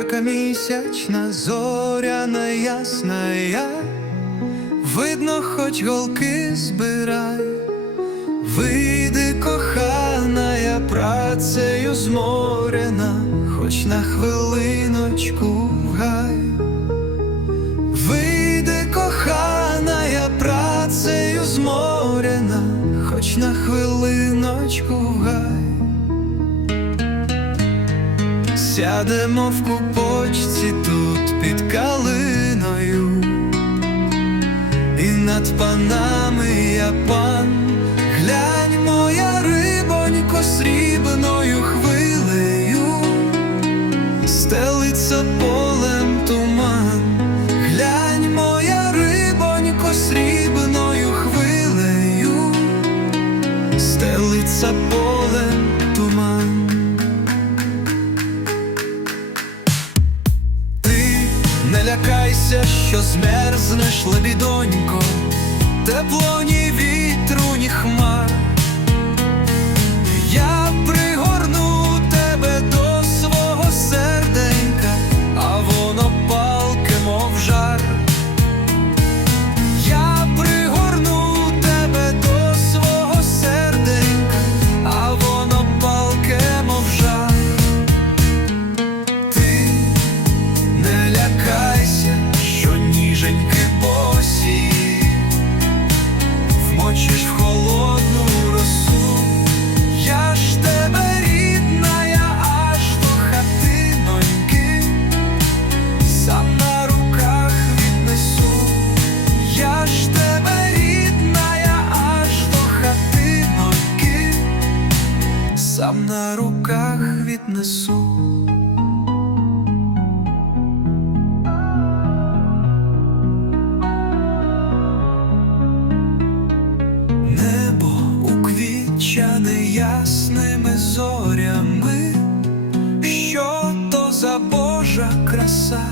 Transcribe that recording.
яка місячна зоряна ясна я, видно, хоч голки збирай, вийди, кохана, я працею зморена, хоч на хвилиночку гай. Вийди, кохана, я працею зморена, хоч на хвилиночку гай. Сядемо в купочці тут під калиною, і над панами я пан, глянь, моя рибонько срібною хвилею, стелиться полем лякайся, що змерзнеш, лебідонько, тепло ні вітру, ні хмар. Ясними зорями, що то за Божа краса,